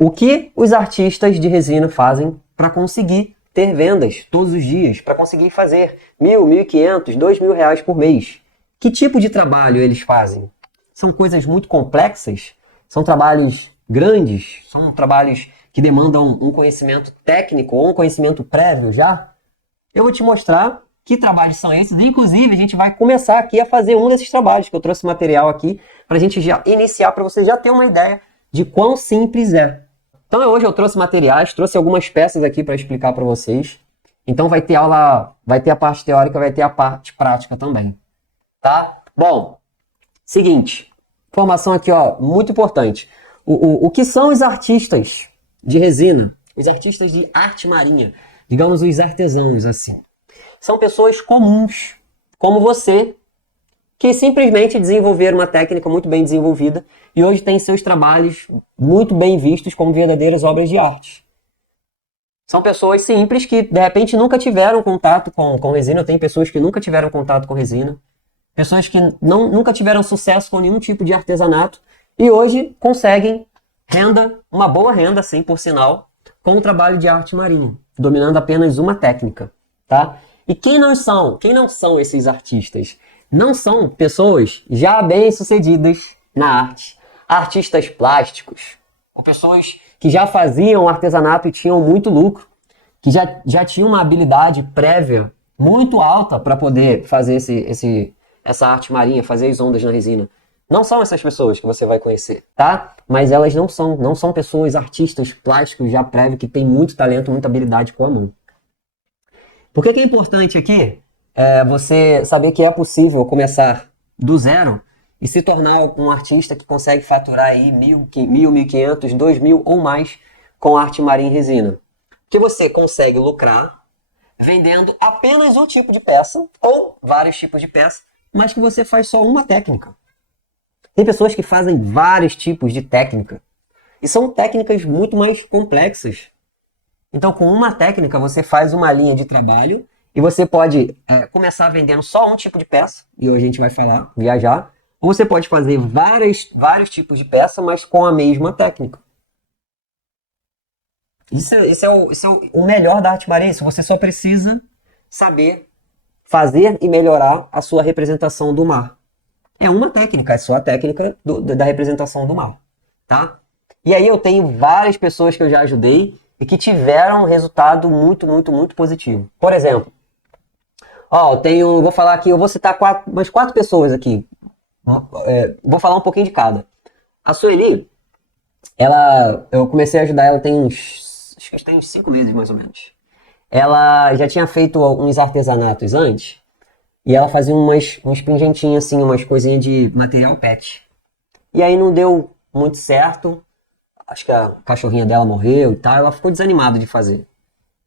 O que os artistas de resina fazem para conseguir ter vendas todos os dias, para conseguir fazer 1.000, 1.500, 2.000 reais por mês? Que tipo de trabalho eles fazem? São coisas muito complexas? São trabalhos grandes? São trabalhos que demandam um conhecimento técnico ou um conhecimento prévio já? Eu vou te mostrar que trabalhos são esses. Inclusive, a gente vai começar aqui a fazer um desses trabalhos, que eu trouxe material aqui para a gente já iniciar, para você já ter uma ideia de quão simples é. Então hoje eu trouxe materiais, trouxe algumas peças aqui para explicar para vocês. Então vai ter aula, vai ter a parte teórica, vai ter a parte prática também. Tá? Bom, seguinte, informação aqui, ó, muito importante. O que são os artistas de resina? Os artistas de arte marinha, digamos os artesãos assim. São pessoas comuns, como você, que simplesmente desenvolveram uma técnica muito bem desenvolvida e hoje têm seus trabalhos muito bem vistos como verdadeiras obras de arte. São pessoas simples que, de repente, nunca tiveram contato com resina. Eu tenho pessoas que nunca tiveram contato com resina. Pessoas que nunca tiveram sucesso com nenhum tipo de artesanato e hoje conseguem renda, uma boa renda, sim, por sinal, com o trabalho de arte marinha, dominando apenas uma técnica, tá? E quem não são esses artistas? Não são pessoas já bem-sucedidas na arte, artistas plásticos, ou pessoas que já faziam artesanato e tinham muito lucro, que já tinham uma habilidade prévia muito alta para poder fazer essa arte marinha, fazer as ondas na resina. Não são essas pessoas que você vai conhecer, tá? Mas elas não são pessoas, artistas plásticos já prévios que têm muito talento, muita habilidade com a mão. Por que é importante aqui você saber que é possível começar do zero e se tornar um artista que consegue faturar aí 1.000, 1.500, 2.000 ou mais com arte marinha e resina? Que você consegue lucrar vendendo apenas um tipo de peça ou vários tipos de peça, mas que você faz só uma técnica. Tem pessoas que fazem vários tipos de técnica e são técnicas muito mais complexas. Então, com uma técnica, você faz uma linha de trabalho e você pode começar vendendo só um tipo de peça, e hoje a gente vai falar, viajar, ou você pode fazer vários tipos de peça, mas com a mesma técnica. Isso é o melhor da arte marinha. Você só precisa saber fazer e melhorar a sua representação do mar. É uma técnica, é só a técnica da representação do mar, tá? E aí eu tenho várias pessoas que eu já ajudei e que tiveram um resultado muito, muito, muito positivo. Por exemplo, vou falar aqui, eu vou citar umas 4 pessoas aqui. Vou falar um pouquinho de cada. A Sueli, eu comecei a ajudar ela acho que tem uns 5 meses mais ou menos. Ela já tinha feito uns artesanatos antes e ela fazia uns pingentinhos assim, umas coisinhas de material PET. E aí não deu muito certo. Acho que a cachorrinha dela morreu e tal, ela ficou desanimada de fazer.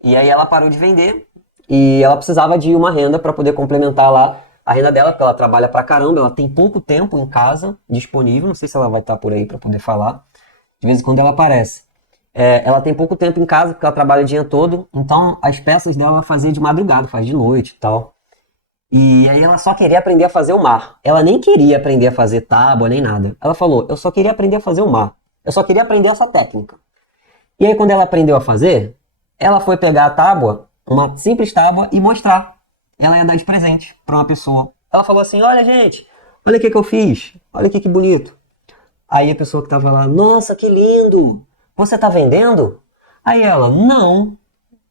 E aí ela parou de vender e ela precisava de uma renda para poder complementar lá a renda dela, porque ela trabalha pra caramba, ela tem pouco tempo em casa disponível, não sei se ela vai estar por aí para poder falar, de vez em quando ela aparece. Ela tem pouco tempo em casa, porque ela trabalha o dia todo, então as peças dela ela fazia de madrugada, faz de noite e tal. E aí ela só queria aprender a fazer o mar. Ela nem queria aprender a fazer tábua nem nada. Ela falou, eu só queria aprender a fazer o mar. Eu só queria aprender essa técnica. E aí quando ela aprendeu a fazer, ela foi pegar a tábua, uma simples tábua, e mostrar. Ela ia dar de presente para uma pessoa. Ela falou assim, olha gente, olha o que eu fiz. Olha que bonito. Aí a pessoa que tava lá, nossa, que lindo. Você tá vendendo? Aí ela, não.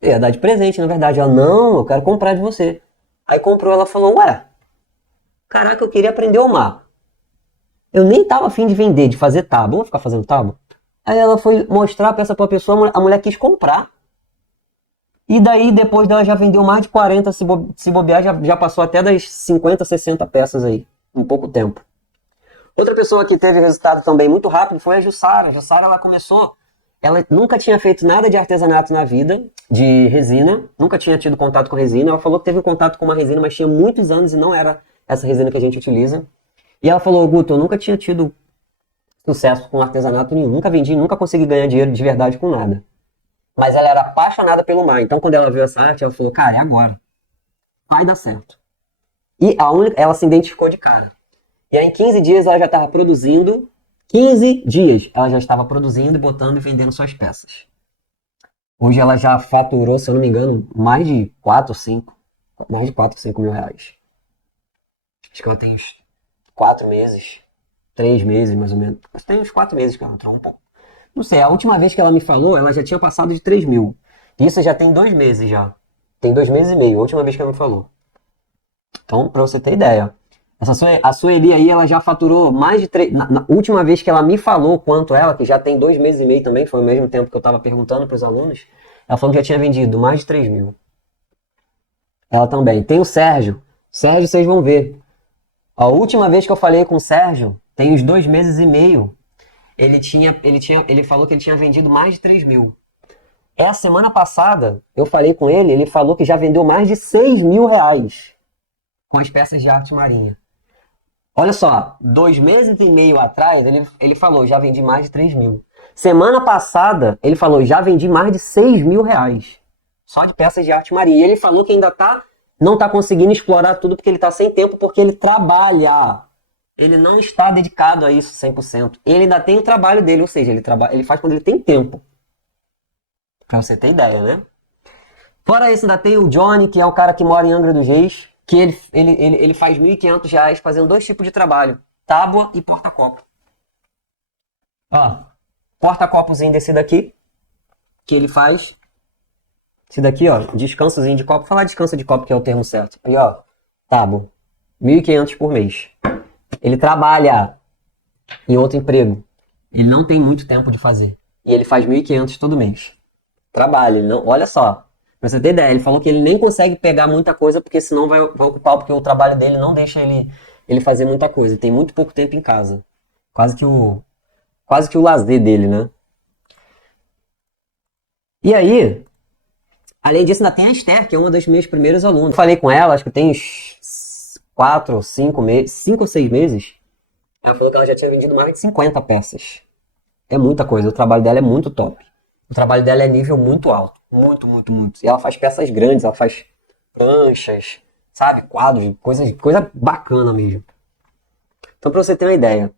Eu ia dar de presente, na verdade. Ela, não, eu quero comprar de você. Aí comprou, ela falou, ué, caraca, eu queria aprender o mar. Eu nem tava afim de vender, de fazer tábua. Vamos ficar fazendo tábua? Aí ela foi mostrar a peça pra pessoa, a mulher quis comprar. E daí, depois dela já vendeu mais de 40, se bobear, já passou até das 50, 60 peças aí, em pouco tempo. Outra pessoa que teve resultado também muito rápido foi a Jussara. A Jussara, ela nunca tinha feito nada de artesanato na vida, de resina, nunca tinha tido contato com resina. Ela falou que teve contato com uma resina, mas tinha muitos anos e não era essa resina que a gente utiliza. E ela falou, Guto, eu nunca tinha tido sucesso com artesanato nenhum, nunca vendi, nunca consegui ganhar dinheiro de verdade com nada. Mas ela era apaixonada pelo mar, então quando ela viu essa arte, ela falou, cara, é agora. Vai dar certo. E ela se identificou de cara. E aí em 15 dias ela já estava produzindo 15 dias ela já estava produzindo e botando e vendendo suas peças. Hoje ela já faturou, se eu não me engano, mais de 4 ou 5 mil reais. Acho que ela tem uns 4 meses, 3 meses mais ou menos. Acho que tem uns 4 meses que ela entrou um pouco. Não sei, a última vez que ela me falou, ela já tinha passado de 3 mil. Isso já tem 2 meses já. Tem 2 meses e meio, a última vez que ela me falou. Então, pra você ter ideia. A Sueli aí, ela já faturou mais de 3... Na última vez que ela me falou quanto ela, que já tem 2 meses e meio também, foi o mesmo tempo que eu tava perguntando pros alunos, ela falou que já tinha vendido mais de 3 mil. Ela também. Tem o Sérgio. Sérgio, vocês vão ver. A última vez que eu falei com o Sérgio, tem uns 2 meses e meio, ele falou que ele tinha vendido mais de 3 mil. A semana passada, eu falei com ele falou que já vendeu mais de 6 mil reais com as peças de arte marinha. Olha só, 2 meses e meio atrás, ele falou, já vendi mais de 3 mil. Semana passada, ele falou, já vendi mais de 6 mil reais. Só de peças de arte marinha. E ele falou que ainda não está conseguindo explorar tudo porque ele está sem tempo, porque ele trabalha. Ele não está dedicado a isso 100%. Ele ainda tem o trabalho dele, ou seja, ele faz quando ele tem tempo. Pra você ter ideia, né? Fora isso, ainda tem o Johnny, que é o cara que mora em Angra dos Reis, que ele faz R$ 1.500 fazendo 2 tipos de trabalho. Tábua e porta-copo. Ó, porta-copozinho desse daqui, que ele faz. Esse daqui, ó, descansozinho de copo. Vou falar descanso de copo, que é o termo certo. Aí, ó, tábua. 1.500 por mês. Ele trabalha em outro emprego. Ele não tem muito tempo de fazer. E ele faz 1.500 todo mês. Trabalha, ele não... Olha só. Pra você ter ideia, ele falou que ele nem consegue pegar muita coisa, porque senão vai ocupar, porque o trabalho dele não deixa ele fazer muita coisa. Ele tem muito pouco tempo em casa. Quase que o lazer dele, né? E aí, além disso, ainda tem a Esther, que é uma das minhas primeiras alunas. Eu falei com ela, acho que tem uns 4 ou 5 meses, 5 ou 6 meses. Ela falou que ela já tinha vendido mais de 50 peças. É muita coisa, o trabalho dela é muito top. O trabalho dela é nível muito alto. Muito, muito, muito. E ela faz peças grandes, ela faz pranchas, sabe? Quadros, coisa bacana mesmo. Então, pra você ter uma ideia,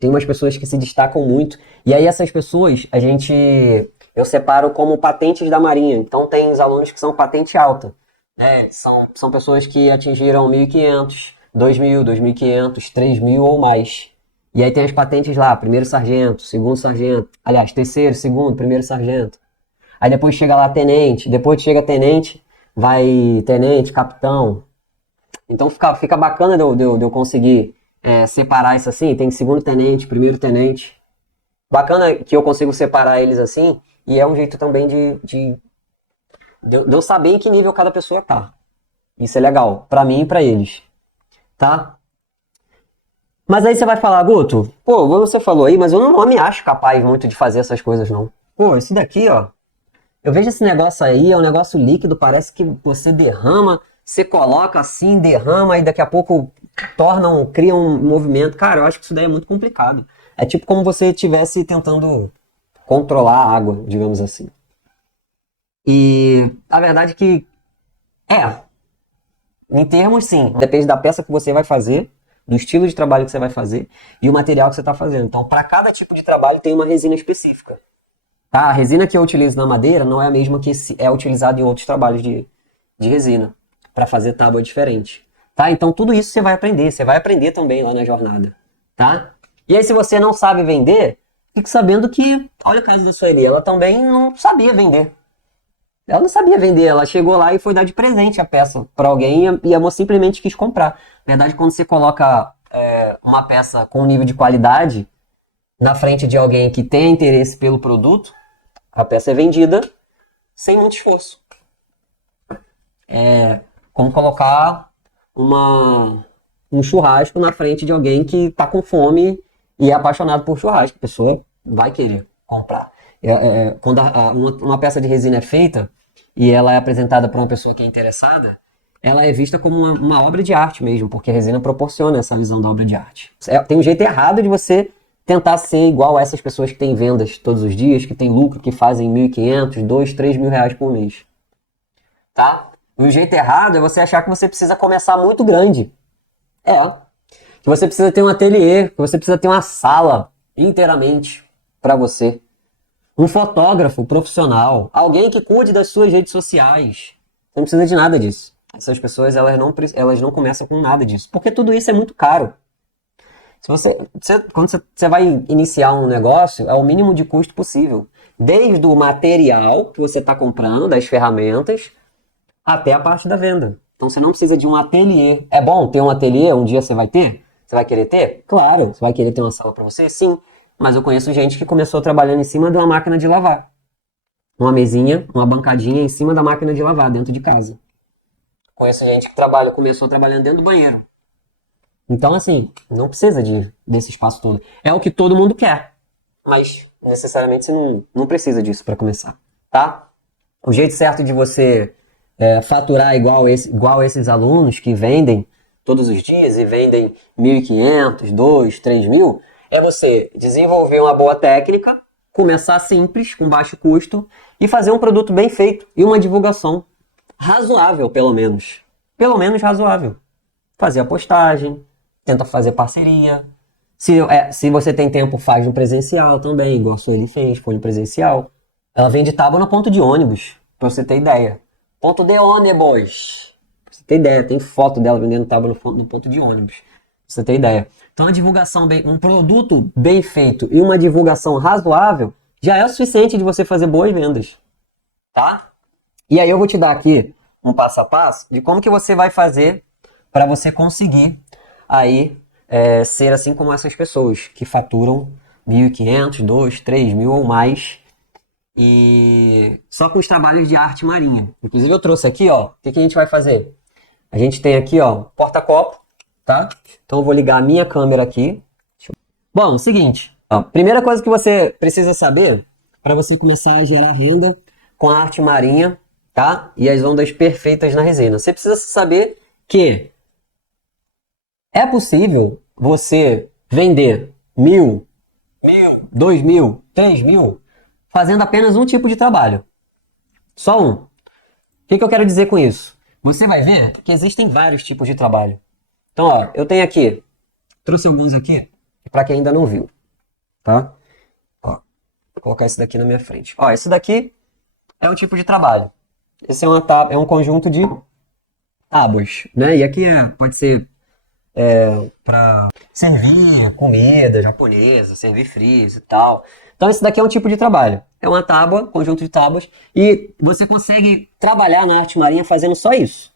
tem umas pessoas que se destacam muito. E aí essas pessoas, eu separo como patentes da Marinha. Então tem os alunos que são patente alta. Né? São pessoas que atingiram 1.500, 2.000, 2.500, 3.000 ou mais. E aí tem as patentes lá, primeiro sargento, segundo sargento. Aliás, terceiro, segundo, primeiro sargento. Aí depois chega lá tenente, depois chega tenente, vai tenente, capitão. Então fica bacana de eu conseguir separar isso assim. Tem segundo tenente, primeiro tenente. Bacana que eu consigo separar eles assim. E é um jeito também de eu saber em que nível cada pessoa tá. Isso é legal, pra mim e pra eles. Tá? Mas aí você vai falar, Guto, pô, você falou aí, mas eu não me acho capaz muito de fazer essas coisas, não. Pô, esse daqui, ó. Eu vejo esse negócio aí, é um negócio líquido, parece que você derrama, você coloca assim, derrama e daqui a pouco cria um movimento. Cara, eu acho que isso daí é muito complicado. É tipo como você estivesse tentando controlar a água, digamos assim. E a verdade é que, em termos sim, depende da peça que você vai fazer, do estilo de trabalho que você vai fazer e o material que você está fazendo. Então, para cada tipo de trabalho tem uma resina específica. Tá? A resina que eu utilizo na madeira não é a mesma que é utilizada em outros trabalhos de resina, para fazer tábua diferente. Tá? Então tudo isso você vai aprender também lá na jornada. Tá? E aí se você não sabe vender, fique sabendo que, olha o caso da Sueli, ela também não sabia vender. Ela não sabia vender, ela chegou lá e foi dar de presente a peça para alguém e a moça simplesmente quis comprar. Na verdade, quando você coloca uma peça com um nível de qualidade na frente de alguém que tem interesse pelo produto, a peça é vendida sem muito esforço. É como colocar um churrasco na frente de alguém que está com fome e é apaixonado por churrasco. A pessoa vai querer comprar. Quando uma peça de resina é feita e ela é apresentada para uma pessoa que é interessada, ela é vista como uma obra de arte mesmo, porque a resina proporciona essa visão da obra de arte. Tem um jeito errado de você tentar ser igual a essas pessoas que têm vendas todos os dias, que têm lucro, que fazem 1.500, 2, 3 mil reais por mês. Tá? E o jeito errado é você achar que você precisa começar muito grande. Que você precisa ter um ateliê, que você precisa ter uma sala inteiramente para você. Um fotógrafo profissional, alguém que cuide das suas redes sociais. Você não precisa de nada disso. Essas pessoas, elas não começam com nada disso, porque tudo isso é muito caro. Se quando você vai iniciar um negócio, é o mínimo de custo possível. Desde o material que você está comprando, das ferramentas, até a parte da venda. Então você não precisa de um ateliê. É bom ter um ateliê? Um dia você vai ter? Você vai querer ter? Claro. Você vai querer ter uma sala para você? Sim. Mas eu conheço gente que começou trabalhando em cima de uma máquina de lavar. Uma mesinha, uma bancadinha em cima da máquina de lavar, dentro de casa. Conheço gente que começou trabalhando dentro do banheiro. Então, assim, não precisa desse espaço todo. É o que todo mundo quer. Mas, necessariamente, você não precisa disso para começar, tá? O jeito certo de você faturar igual esses alunos que vendem todos os dias e vendem 1.500, 2.000, 3.000, é você desenvolver uma boa técnica, começar simples, com baixo custo, e fazer um produto bem feito e uma divulgação razoável, pelo menos. Pelo menos razoável. Fazer a postagem, tenta fazer parceria. Se você tem tempo, faz no presencial também, igual a Sueli fez, foi no presencial. Ela vende tábua no ponto de ônibus, pra você ter ideia. Ponto de ônibus. Pra você ter ideia, tem foto dela vendendo tábua no ponto de ônibus. Pra você ter ideia. Então a divulgação, um produto bem feito e uma divulgação razoável já é o suficiente de você fazer boas vendas. Tá? E aí eu vou te dar aqui um passo a passo de como que você vai fazer para você conseguir aí ser assim como essas pessoas que faturam 1.500, 2.000, 3.000 ou mais e só com os trabalhos de arte marinha. Inclusive eu trouxe aqui, ó, o que a gente vai fazer? A gente tem aqui, ó, porta-copo, tá? Então eu vou ligar a minha câmera aqui. Bom, seguinte, ó, primeira coisa que você precisa saber para você começar a gerar renda com a arte marinha, tá? E as ondas perfeitas na resina. Você precisa saber que é possível você vender 1.000, 2.000, 3.000 fazendo apenas um tipo de trabalho. Só um. O que eu quero dizer com isso? Você vai ver que existem vários tipos de trabalho. Então, ó, eu tenho aqui, trouxe alguns aqui, para quem ainda não viu, tá? Ó, vou colocar esse daqui na minha frente. Ó, esse daqui é um tipo de trabalho. Esse é um conjunto de tábuas, né? E aqui pode ser para servir comida japonesa, servir frios e tal. Então esse daqui é um tipo de trabalho. É uma tábua, conjunto de tábuas, e você consegue trabalhar na arte marinha fazendo só isso.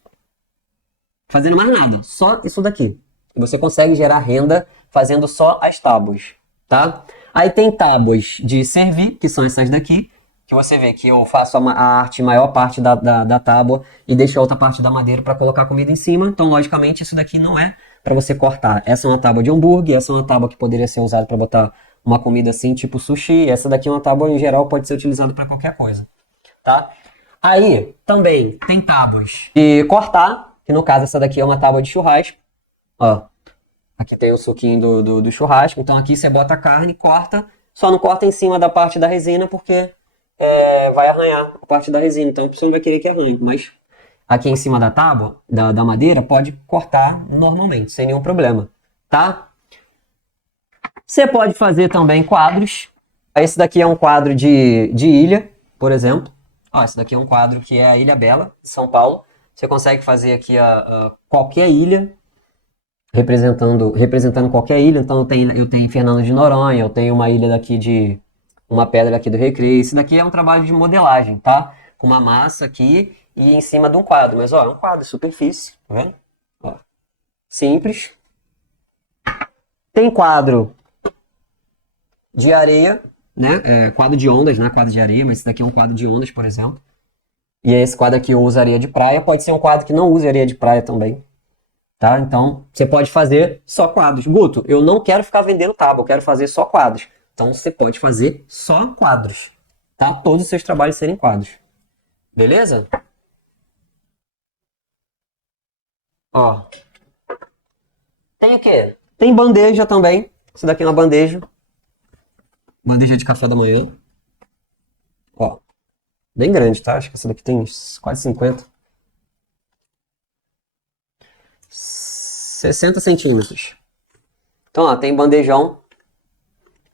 Fazendo mais nada, só isso daqui. E você consegue gerar renda fazendo só as tábuas, tá? Aí tem tábuas de servir, que são essas daqui, que você vê que eu faço a arte, maior parte da tábua, e deixo a outra parte da madeira para colocar comida em cima. Então, logicamente, isso daqui não é para você cortar. Essa é uma tábua de hambúrguer, essa é uma tábua que poderia ser usada para botar uma comida assim, tipo sushi. Essa daqui é uma tábua, em geral, pode ser utilizada para qualquer coisa, tá? Aí, também, tem tábuas de cortar, que no caso essa daqui é uma tábua de churrasco. Ó, aqui tem o suquinho do churrasco, então aqui você bota a carne, corta, só não corta em cima da parte da resina, porque vai arranhar a parte da resina, então você não vai querer que arranhe, mas aqui em cima da tábua, da madeira, pode cortar normalmente, sem nenhum problema, tá? Você pode fazer também quadros. Esse daqui é um quadro de ilha, por exemplo. Ó, esse daqui é um quadro que é a Ilha Bela, de São Paulo. Você consegue fazer aqui qualquer ilha, representando qualquer ilha. Então eu tenho Fernando de Noronha, eu tenho uma ilha daqui de uma pedra aqui do Recreio. Esse daqui é um trabalho de modelagem, tá? Com uma massa aqui e em cima de um quadro. Mas ó, é um quadro, superfície, tá vendo? Ó, simples. Tem quadro de areia, né? Quadro de ondas, não é quadro de areia, mas esse daqui é um quadro de ondas, por exemplo. E esse quadro aqui eu uso areia de praia, pode ser um quadro que não use areia de praia também. Tá? Então, você pode fazer só quadros. Guto, eu não quero ficar vendendo tábua, eu quero fazer só quadros. Então, você pode fazer só quadros. Tá? Todos os seus trabalhos serem quadros. Beleza? Ó. Tem o quê? Tem bandeja também. Isso daqui é uma bandeja. Bandeja de café da manhã. Ó. Bem grande, tá? Acho que essa daqui tem quase 50. 60 centímetros. Então, ó, tem bandejão.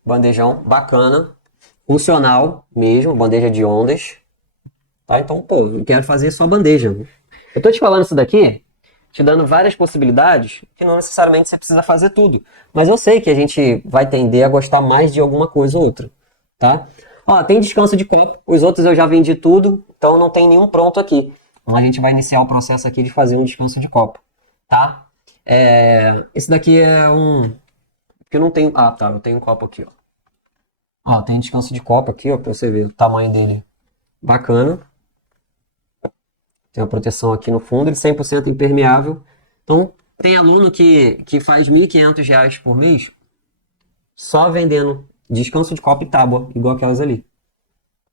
Bandejão bacana, funcional mesmo, bandeja de ondas. Tá? Então, pô, eu quero fazer só bandeja. Eu tô te falando isso daqui, te dando várias possibilidades, que não necessariamente você precisa fazer tudo. Mas eu sei que a gente vai tender a gostar mais de alguma coisa ou outra, tá? Ó, tem descanso de copo, os outros eu já vendi tudo, então não tem nenhum pronto aqui. Então a gente vai iniciar o processo aqui de fazer um descanso de copo, tá? Esse daqui é um... que eu não tenho... Ah, tá, eu tenho um copo aqui, ó. Ó, tem descanso de copo aqui, ó, pra você ver o tamanho dele. Bacana. Tem uma proteção aqui no fundo, ele 100% impermeável. Então, tem aluno que faz R$ 1.500 por mês só vendendo descanso de copo e tábua, igual aquelas ali.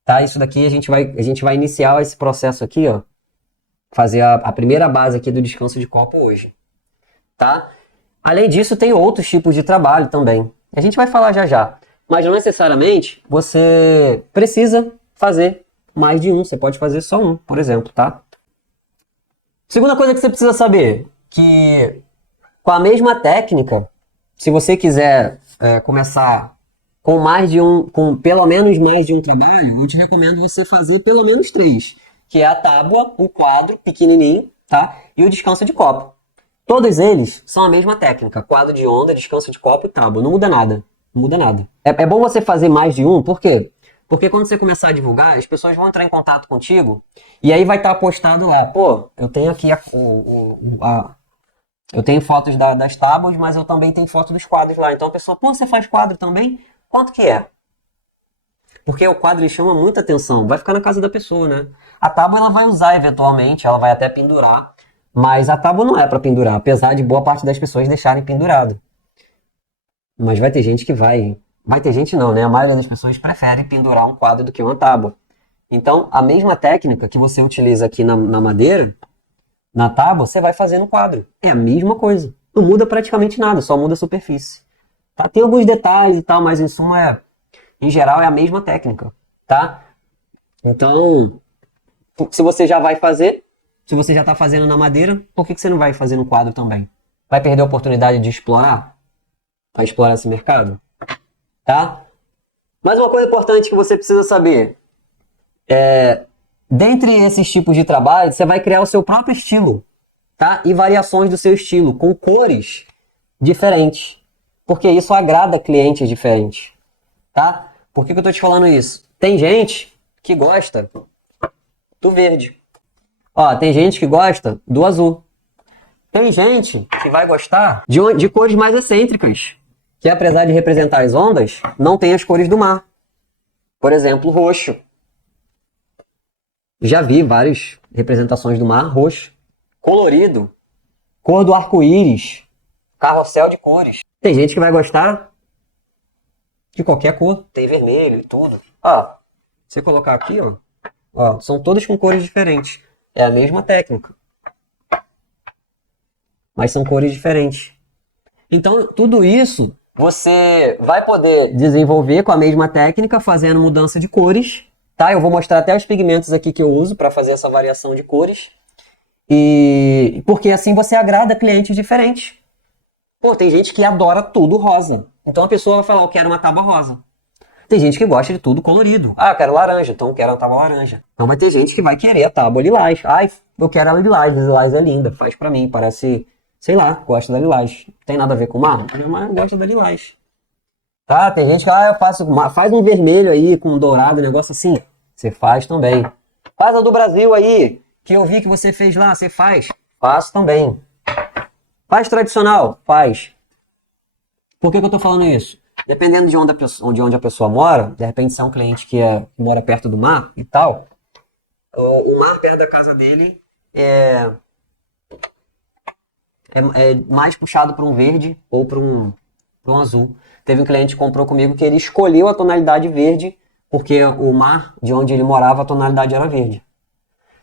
Tá? Isso daqui a gente vai iniciar esse processo aqui, ó. Fazer a primeira base aqui do descanso de copo hoje. Tá? Além disso, tem outros tipos de trabalho também. A gente vai falar já já. Mas não necessariamente você precisa fazer mais de um. Você pode fazer só um, por exemplo, tá? Segunda coisa que você precisa saber, que com a mesma técnica, se você quiser começar com com pelo menos mais de um trabalho, eu te recomendo você fazer pelo menos 3, que é a tábua, o quadro pequenininho, tá? E o descanso de copo. Todos eles são a mesma técnica, quadro de onda, descanso de copo e tábua, não muda nada, não muda nada. É bom você fazer mais de um, por quê? Porque quando você começar a divulgar, as pessoas vão entrar em contato contigo e aí vai estar postado lá, pô, eu tenho aqui eu tenho fotos das tábuas, mas eu também tenho foto dos quadros lá. Então a pessoa, pô, você faz quadro também? Quanto que é? Porque o quadro ele chama muita atenção, vai ficar na casa da pessoa, né? A tábua ela vai usar eventualmente, ela vai até pendurar, mas a tábua não é para pendurar, apesar de boa parte das pessoas deixarem pendurado. Mas vai ter gente que vai ter gente não, né? A maioria das pessoas prefere pendurar um quadro do que uma tábua. Então, a mesma técnica que você utiliza aqui na madeira, na tábua, você vai fazer no quadro. É a mesma coisa. Não muda praticamente nada, só muda a superfície. Tá? Tem alguns detalhes e tal, mas em suma, em geral, é a mesma técnica. Tá? Então, se você já vai fazer, se você já está fazendo na madeira, por que você não vai fazer no quadro também? Vai perder a oportunidade de explorar? Vai explorar esse mercado? Tá? Mas uma coisa importante que você precisa saber dentre esses tipos de trabalho, você vai criar o seu próprio estilo, tá? E variações do seu estilo, com cores diferentes. Porque isso agrada clientes diferentes, tá? Por que eu tô te falando isso? Tem gente que gosta do verde. Ó, tem gente que gosta do azul. Tem gente que vai gostar de cores mais excêntricas, que apesar de representar as ondas, não tem as cores do mar. Por exemplo, roxo. Já vi várias representações do mar roxo. Colorido. Cor do arco-íris. Carrossel de cores. Tem gente que vai gostar de qualquer cor. Tem vermelho e tudo. Ó, você colocar aqui, ó, são todas com cores diferentes. É a mesma técnica. Mas são cores diferentes. Então, tudo isso você vai poder desenvolver com a mesma técnica, fazendo mudança de cores. Tá? Eu vou mostrar até os pigmentos aqui que eu uso para fazer essa variação de cores. E porque assim você agrada clientes diferentes. Pô, tem gente que adora tudo rosa. Então a pessoa vai falar, eu quero uma tábua rosa. Tem gente que gosta de tudo colorido. Ah, eu quero laranja, então eu quero uma tábua laranja. Então vai ter gente que vai querer a tábua lilás. Ai, eu quero a lilás, lilás é linda. Faz pra mim, parece, sei lá, gosta da lilás. Tem nada a ver com o mar? Minha mãe gosta da lilás. Tá, tem gente que, faz um vermelho aí com um dourado, um negócio assim. Você faz também. Faz a do Brasil aí, que eu vi que você fez lá, você faz? Faço também. Faz tradicional? Faz. Por que eu tô falando isso? Dependendo de onde a pessoa mora, de repente se é um cliente que mora perto do mar e tal, o mar perto da casa dele é mais puxado para um verde ou para um azul. Teve um cliente que comprou comigo que ele escolheu a tonalidade verde porque o mar de onde ele morava, a tonalidade era verde.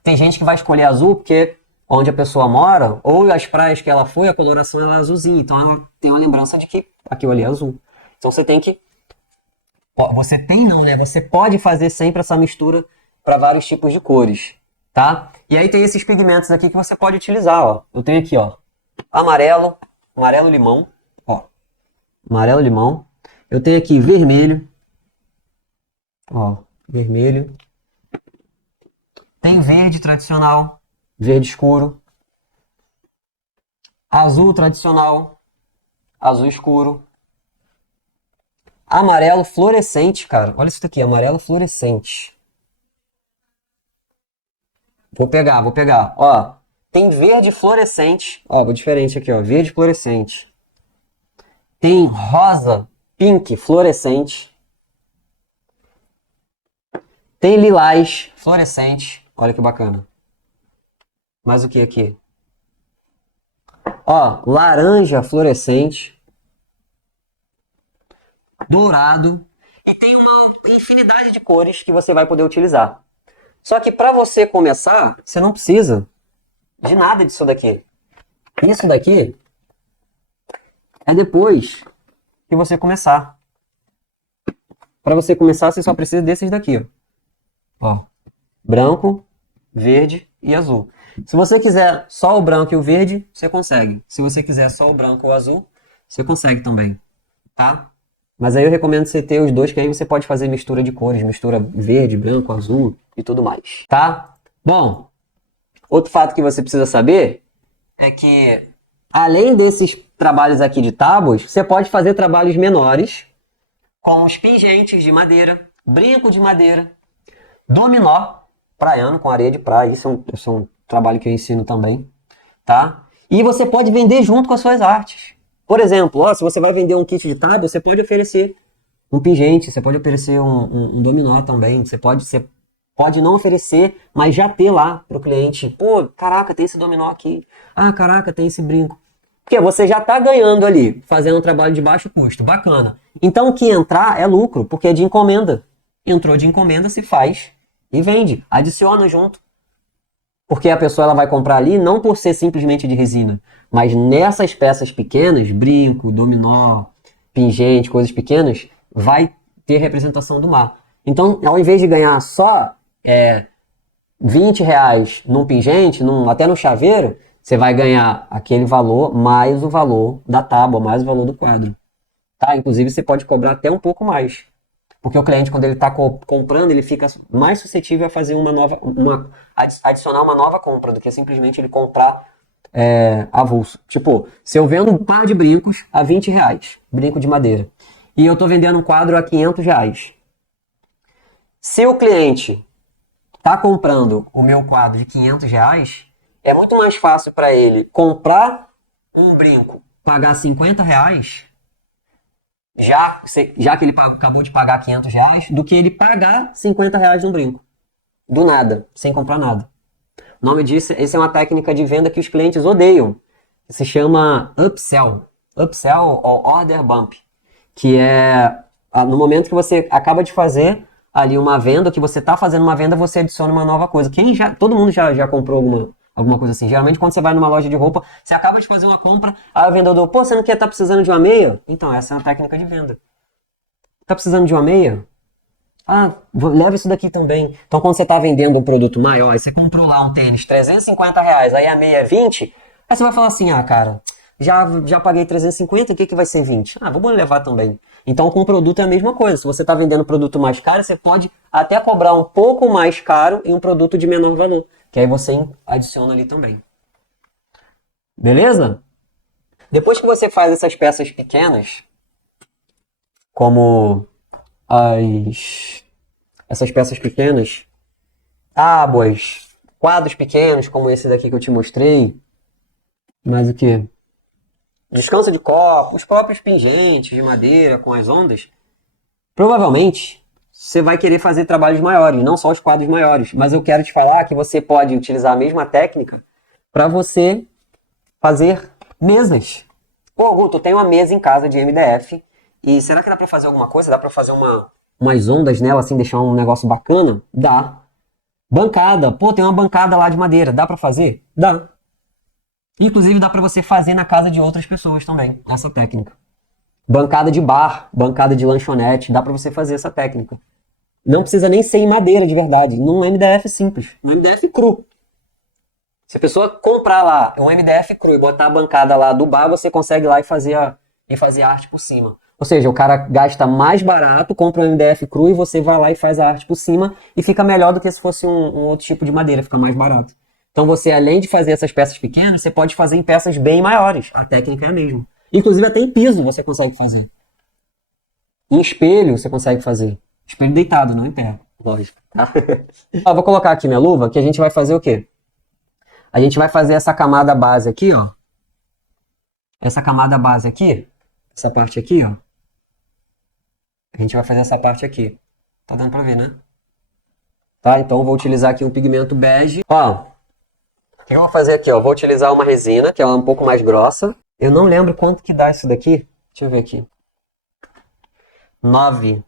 Tem gente que vai escolher azul porque onde a pessoa mora, ou as praias que ela foi, a coloração ela é azulzinha. Então ela tem uma lembrança de que aquilo ali é azul. Então você tem que... Você tem não, né? Você pode fazer sempre essa mistura para vários tipos de cores, tá? E aí tem esses pigmentos aqui que você pode utilizar, ó. Eu tenho aqui, ó, amarelo limão, ó. Amarelo limão. Eu tenho aqui vermelho. Ó, vermelho. Tem verde tradicional, verde escuro. Azul tradicional, azul escuro. Amarelo fluorescente, cara. Olha isso daqui, amarelo fluorescente. Vou pegar. Ó, tem verde fluorescente. Ó, vou diferente aqui, ó. Verde fluorescente. Tem rosa, pink fluorescente. Tem lilás fluorescente. Olha que bacana. Mais o que aqui? Ó, laranja fluorescente. Dourado. E tem uma infinidade de cores que você vai poder utilizar. Só que para você começar, você não precisa de nada disso daqui. Isso daqui é depois que você começar. Para você começar, você só precisa desses daqui, ó. Branco, verde e azul. Se você quiser só o branco e o verde, você consegue. Se você quiser só o branco ou o azul, você consegue também, tá? Mas aí eu recomendo você ter os dois, que aí você pode fazer mistura de cores, mistura verde, branco, azul e tudo mais, tá? Bom, outro fato que você precisa saber é que, além desses trabalhos aqui de tábuas, você pode fazer trabalhos menores, com os pingentes de madeira, brinco de madeira, dominó praiano com areia de praia. Isso é um trabalho que eu ensino também, tá? E você pode vender junto com as suas artes. Por exemplo, ó, se você vai vender um kit de tábua, você pode oferecer um pingente, você pode oferecer um dominó também. Você pode não oferecer, mas já ter lá para o cliente. Pô, caraca, tem esse dominó aqui. Ah, caraca, tem esse brinco. Porque você já está ganhando ali, fazendo um trabalho de baixo custo. Bacana. Então o que entrar é lucro, porque é de encomenda. Entrou de encomenda, se faz e vende. Adiciona junto. Porque a pessoa ela vai comprar ali não por ser simplesmente de resina, mas nessas peças pequenas, brinco, dominó, pingente, coisas pequenas, vai ter representação do mar. Então, ao invés de ganhar só R$20 num pingente, até no chaveiro, você vai ganhar aquele valor mais o valor da tábua, mais o valor do quadro. Tá? Inclusive, você pode cobrar até um pouco mais. Porque o cliente, quando ele está comprando, ele fica mais suscetível a fazer adicionar uma nova compra do que simplesmente ele comprar avulso. Tipo, se eu vendo um par de brincos a R$20, brinco de madeira, e eu estou vendendo um quadro a R$500, se o cliente está comprando o meu quadro de R$500, é muito mais fácil para ele comprar um brinco, pagar R$50, já que ele acabou de pagar R$500, do que ele pagar R$50 num brinco. Do nada, sem comprar nada. O nome disso, essa é uma técnica de venda que os clientes odeiam. Que se chama upsell. Upsell ou order bump. Que é no momento que você acaba de fazer ali uma venda, que você está fazendo uma venda, você adiciona uma nova coisa. Todo mundo já comprou alguma coisa assim. Geralmente, quando você vai numa loja de roupa, você acaba de fazer uma compra, aí o vendedor, pô, você não quer estar precisando de uma meia? Então, essa é uma técnica de venda. Tá precisando de uma meia? Ah, leva isso daqui também. Então, quando você está vendendo um produto maior, aí você comprou lá um tênis, R$350, aí a meia é 20, aí você vai falar assim, cara, já paguei 350, o que vai ser 20? Ah, vamos levar também. Então, com o produto é a mesma coisa. Se você está vendendo produto mais caro, você pode até cobrar um pouco mais caro em um produto de menor valor. Que aí você adiciona ali também. Beleza? Depois que você faz essas peças pequenas, como essas peças pequenas, tábuas, quadros pequenos, como esse daqui que eu te mostrei, mais o que? Descanso de copo, os próprios pingentes de madeira com as ondas, provavelmente você vai querer fazer trabalhos maiores, não só os quadros maiores. Mas eu quero te falar que você pode utilizar a mesma técnica para você fazer mesas. Pô, Guto, eu tenho uma mesa em casa de MDF e será que dá para fazer alguma coisa? Dá para fazer umas ondas nela, assim, deixar um negócio bacana? Dá. Bancada. Pô, tem uma bancada lá de madeira. Dá para fazer? Dá. Inclusive dá para você fazer na casa de outras pessoas também, essa técnica. Bancada de bar, bancada de lanchonete, dá para você fazer essa técnica. Não precisa nem ser em madeira de verdade, num MDF simples, um MDF cru. Se a pessoa comprar lá um MDF cru e botar a bancada lá do bar, você consegue lá e fazer arte por cima. Ou seja, o cara gasta mais barato, compra um MDF cru e você vai lá e faz a arte por cima e fica melhor do que se fosse um outro tipo de madeira, fica mais barato. Então você, além de fazer essas peças pequenas, você pode fazer em peças bem maiores. A técnica é a mesma. Inclusive até em piso você consegue fazer. Em espelho você consegue fazer. Espelho deitado, não em pé. Lógico. Tá? Ó, vou colocar aqui minha luva que a gente vai fazer o quê? A gente vai fazer essa camada base aqui, ó. Essa camada base aqui. Essa parte aqui, ó. A gente vai fazer essa parte aqui. Tá dando pra ver, né? Tá? Então eu vou utilizar aqui um pigmento bege. Ó. O que eu vou fazer aqui, ó? Vou utilizar uma resina, que é um pouco mais grossa. Eu não lembro quanto que dá isso daqui. Deixa eu ver aqui. 9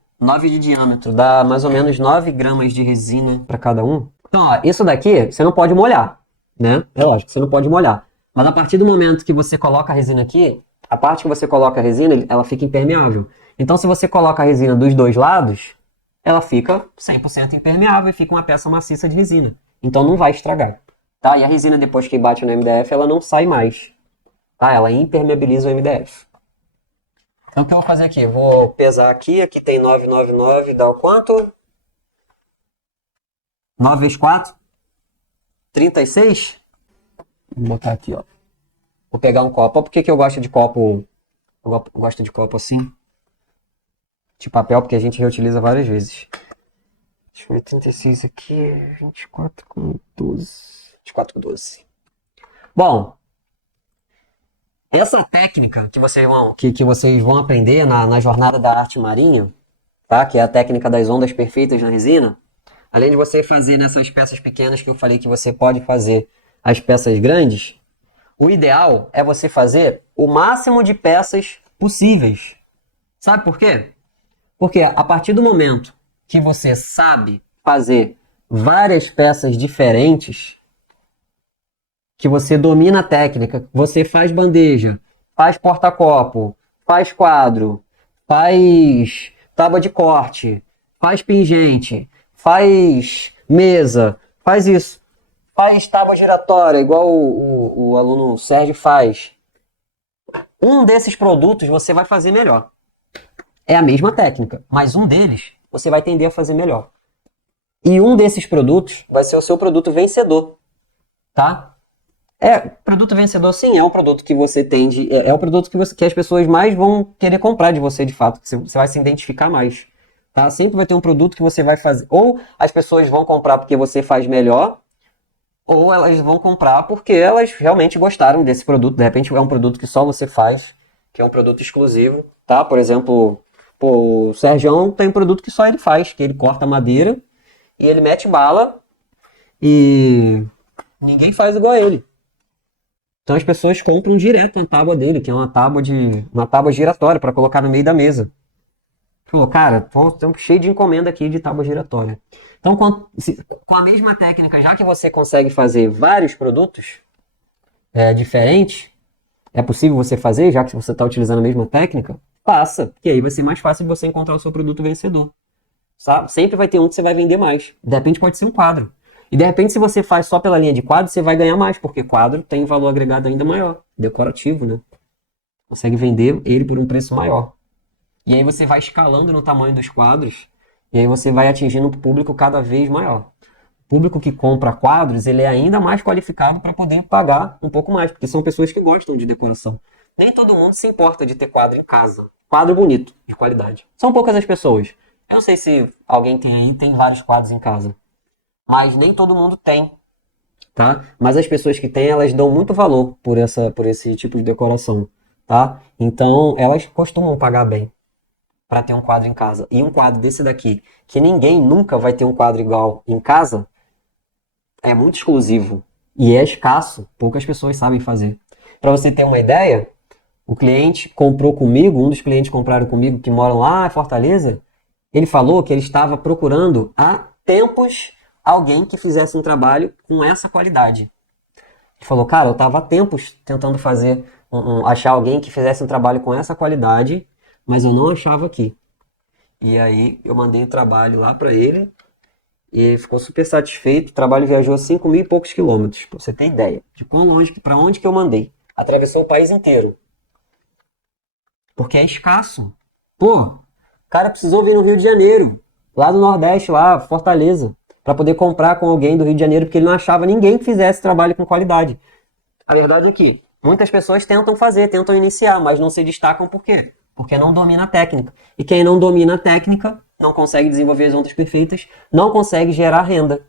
de diâmetro. Dá mais ou menos 9 gramas de resina para cada um. Então, ó, isso daqui você não pode molhar, né? É lógico, você não pode molhar. Mas a partir do momento que você coloca a resina aqui, a parte que você coloca a resina, ela fica impermeável. Então, se você coloca a resina dos dois lados, ela fica 100% impermeável e fica uma peça maciça de resina. Então, não vai estragar. Tá? E a resina, depois que bate no MDF, ela não sai mais. Tá? Ela impermeabiliza o MDF. Então, o que eu vou fazer aqui? Eu vou pesar aqui. Aqui tem 999, dá o quanto? 9 vezes 4? 36? Vou botar aqui, ó. Vou pegar um copo. Por que eu gosto de copo? Eu gosto de copo assim. De papel, porque a gente reutiliza várias vezes. Deixa eu ver, 36 aqui. 24 com 12. 24 com 12. Bom. Essa técnica que vocês vão aprender na jornada da arte marinha, tá? Que é a técnica das ondas perfeitas na resina, além de você fazer nessas peças pequenas que eu falei que você pode fazer as peças grandes, o ideal é você fazer o máximo de peças possíveis. Sabe por quê? Porque a partir do momento que você sabe fazer várias peças diferentes, que você domina a técnica, você faz bandeja, faz porta-copo, faz quadro, faz tábua de corte, faz pingente, faz mesa, faz isso, faz tábua giratória, igual o aluno Sérgio faz. Um desses produtos você vai fazer melhor. É a mesma técnica, mas um deles você vai tender a fazer melhor. E um desses produtos vai ser o seu produto vencedor, tá? Produto vencedor, sim, é um produto que você tende, é o produto que as pessoas mais vão querer comprar de você, de fato, que você vai se identificar mais, tá? Sempre vai ter um produto que você vai fazer, ou as pessoas vão comprar porque você faz melhor, ou elas vão comprar porque elas realmente gostaram desse produto, de repente é um produto que só você faz, que é um produto exclusivo, tá? Por exemplo, o Sergião tem um produto que só ele faz, que ele corta madeira e ele mete bala e ninguém faz igual a ele. Então as pessoas compram direto a tábua dele, que é uma tábua giratória para colocar no meio da mesa. Falou, cara, estamos cheio de encomenda aqui de tábua giratória. Então com a mesma técnica, já que você consegue fazer vários produtos diferentes, é possível você fazer, já que você está utilizando a mesma técnica, faça, que aí vai ser mais fácil de você encontrar o seu produto vencedor. Sabe? Sempre vai ter um que você vai vender mais. De repente pode ser um quadro. E de repente, se você faz só pela linha de quadro, você vai ganhar mais, porque quadro tem um valor agregado ainda maior, decorativo, né? Consegue vender ele por um preço maior. E aí você vai escalando no tamanho dos quadros, e aí você vai atingindo um público cada vez maior. O público que compra quadros, ele é ainda mais qualificado para poder pagar um pouco mais, porque são pessoas que gostam de decoração. Nem todo mundo se importa de ter quadro em casa. Quadro bonito, de qualidade. São poucas as pessoas. Eu não sei se alguém tem vários quadros em casa. Mas nem todo mundo tem, tá? Mas as pessoas que têm, elas dão muito valor por esse tipo de decoração, tá? Então, elas costumam pagar bem para ter um quadro em casa. E um quadro desse daqui, que ninguém nunca vai ter um quadro igual em casa, é muito exclusivo e é escasso. Poucas pessoas sabem fazer. Para você ter uma ideia, o cliente comprou comigo, um dos clientes compraram comigo, que moram lá em Fortaleza, ele falou que ele estava procurando há tempos alguém que fizesse um trabalho com essa qualidade. Ele falou, cara, eu estava há tempos tentando achar alguém que fizesse um trabalho com essa qualidade, mas eu não achava aqui. E aí eu mandei o trabalho lá para ele, e ele ficou super satisfeito. O trabalho viajou 5.000 e poucos quilômetros, para você ter ideia de quão longe, para onde que eu mandei. Atravessou o país inteiro. Porque é escasso. Pô, o cara precisou vir no Rio de Janeiro, lá do Nordeste, lá, Fortaleza, para poder comprar com alguém do Rio de Janeiro, porque ele não achava ninguém que fizesse trabalho com qualidade. A verdade é que muitas pessoas tentam fazer, tentam iniciar, mas não se destacam por quê? Porque não domina a técnica. E quem não domina a técnica não consegue desenvolver as ondas perfeitas, não consegue gerar renda,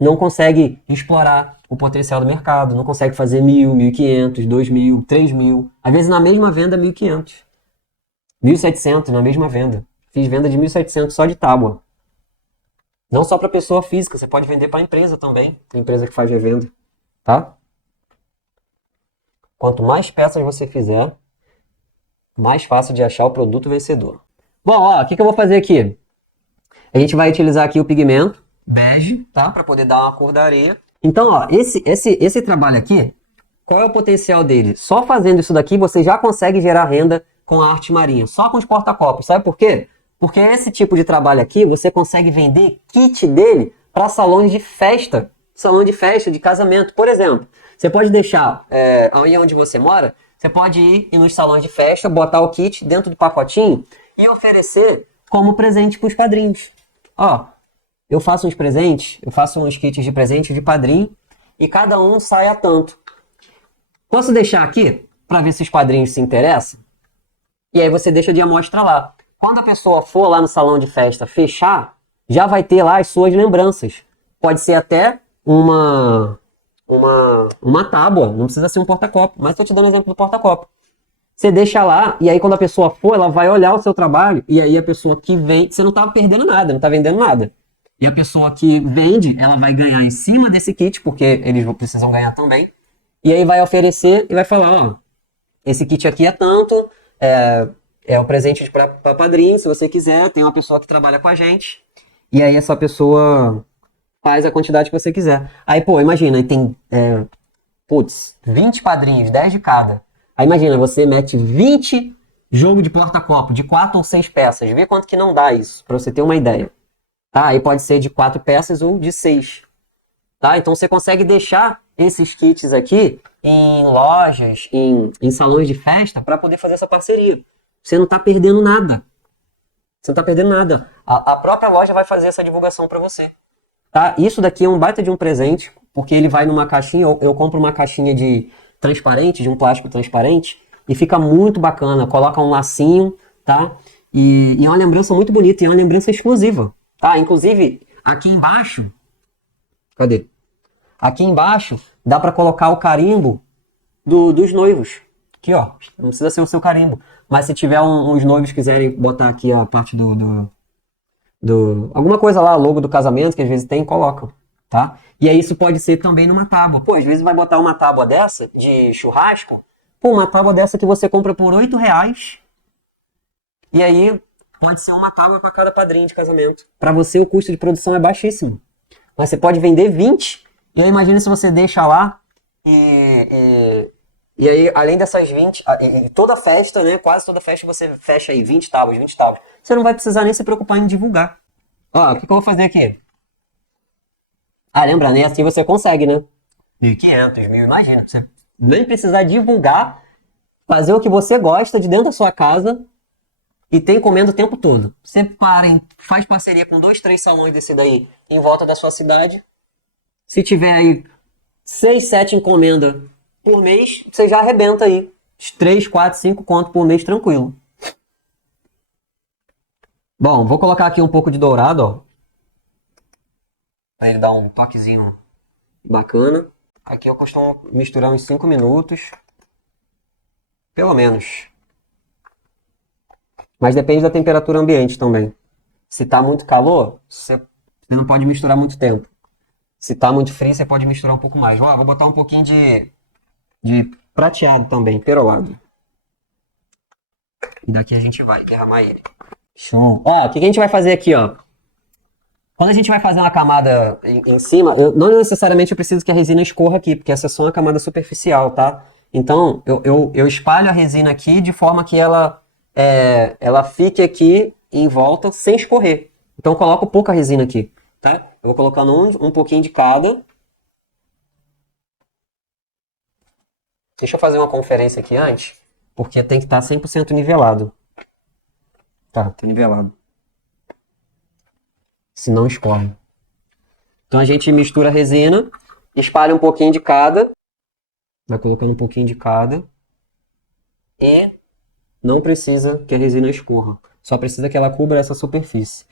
não consegue explorar o potencial do mercado, não consegue fazer 1.000, 1.500, 2.000, 3.000. Às vezes na mesma venda, 1.500, 1.700 na mesma venda. Fiz venda de 1.700 só de tábua. Não só para pessoa física, você pode vender para empresa também, tem empresa que faz revenda, tá? Quanto mais peças você fizer, mais fácil de achar o produto vencedor. Bom, ó, o que eu vou fazer aqui? A gente vai utilizar aqui o pigmento bege, tá? Para poder dar uma cor da areia. Então, ó, esse trabalho aqui, qual é o potencial dele? Só fazendo isso daqui, você já consegue gerar renda com a arte marinha, só com os porta-copos. Sabe por quê? Porque esse tipo de trabalho aqui, você consegue vender kit dele para salões de festa. Salão de festa, de casamento. Por exemplo, você pode deixar, aí onde você mora, você pode ir nos salões de festa, botar o kit dentro do pacotinho e oferecer como presente para os padrinhos. Ó, eu faço uns presentes, eu faço uns kits de presente de padrinho e cada um sai a tanto. Posso deixar aqui para ver se os padrinhos se interessam? E aí você deixa de amostra lá. Quando a pessoa for lá no salão de festa fechar, já vai ter lá as suas lembranças. Pode ser até uma tábua, não precisa ser um porta-copo, mas estou te dando exemplo do porta-copo. Você deixa lá, e aí quando a pessoa for, ela vai olhar o seu trabalho, e aí a pessoa que vende, você não está perdendo nada, não está vendendo nada. E a pessoa que vende, ela vai ganhar em cima desse kit, porque eles precisam ganhar também. E aí vai oferecer e vai falar, ó, esse kit aqui é tanto, é um presente para padrinho, se você quiser, tem uma pessoa que trabalha com a gente. E aí essa pessoa faz a quantidade que você quiser. Aí, pô, imagina, tem, 20 padrinhos, 10 de cada. Aí imagina, você mete 20 jogo de porta-copo, de 4 ou 6 peças. Vê quanto que não dá isso, pra você ter uma ideia. Tá? Aí pode ser de 4 peças ou de 6. Tá? Então você consegue deixar esses kits aqui em lojas, em salões de festa, para poder fazer essa parceria. Você não está perdendo nada. Você não está perdendo nada. A própria loja vai fazer essa divulgação para você. Tá? Isso daqui é um baita de um presente, porque ele vai numa caixinha, eu compro uma caixinha de transparente, de um plástico transparente, e fica muito bacana. Coloca um lacinho, tá? E é uma lembrança muito bonita, e é uma lembrança exclusiva. Tá? Inclusive, aqui embaixo... Cadê? Aqui embaixo dá para colocar o carimbo dos noivos. Aqui, ó. Não precisa ser o seu carimbo. Mas se tiver uns noivos que quiserem botar aqui a parte alguma coisa lá, logo do casamento, que às vezes tem, colocam. Tá? E aí isso pode ser também numa tábua. Pô, às vezes vai botar uma tábua dessa, de churrasco. Pô, uma tábua dessa que você compra por R$8. E aí pode ser uma tábua para cada padrinho de casamento. Para você o custo de produção é baixíssimo. Mas você pode vender 20. E aí imagina se você deixa lá e aí, além dessas 20, toda festa, né? Quase toda festa você fecha aí 20 tábuas, 20 tábuas. Você não vai precisar nem se preocupar em divulgar. Ó, o que eu vou fazer aqui? Ah, lembra, né? Assim você consegue, né? 1.500, 1.000, imagina. Você nem precisar divulgar, fazer o que você gosta de dentro da sua casa e ter encomenda o tempo todo. Você faz parceria com 2, 3 salões desse daí em volta da sua cidade. Se tiver aí 6, 7 encomendas por mês, você já arrebenta aí. 3, 4, 5 conto por mês, tranquilo. Bom, vou colocar aqui um pouco de dourado, ó. Pra ele dar um toquezinho bacana. Aqui eu costumo misturar uns 5 minutos. Pelo menos. Mas depende da temperatura ambiente também. Se tá muito calor, você não pode misturar muito tempo. Se tá muito frio, você pode misturar um pouco mais. Ó, vou botar um pouquinho de prateado também, perolado. E daqui a gente vai derramar ele. Show. Ó, o que a gente vai fazer aqui, ó? Quando a gente vai fazer uma camada em cima, não necessariamente eu preciso que a resina escorra aqui, porque essa é só uma camada superficial, tá? Então, eu espalho a resina aqui de forma que ela fique aqui em volta sem escorrer. Então, eu coloco pouca resina aqui, tá? Eu vou colocando um pouquinho de cada. Deixa eu fazer uma conferência aqui antes, porque tem que estar 100% nivelado. Tá nivelado. Se não escorre. Então a gente mistura a resina, espalha um pouquinho de cada, vai colocando um pouquinho de cada e não precisa que a resina escorra. Só precisa que ela cubra essa superfície.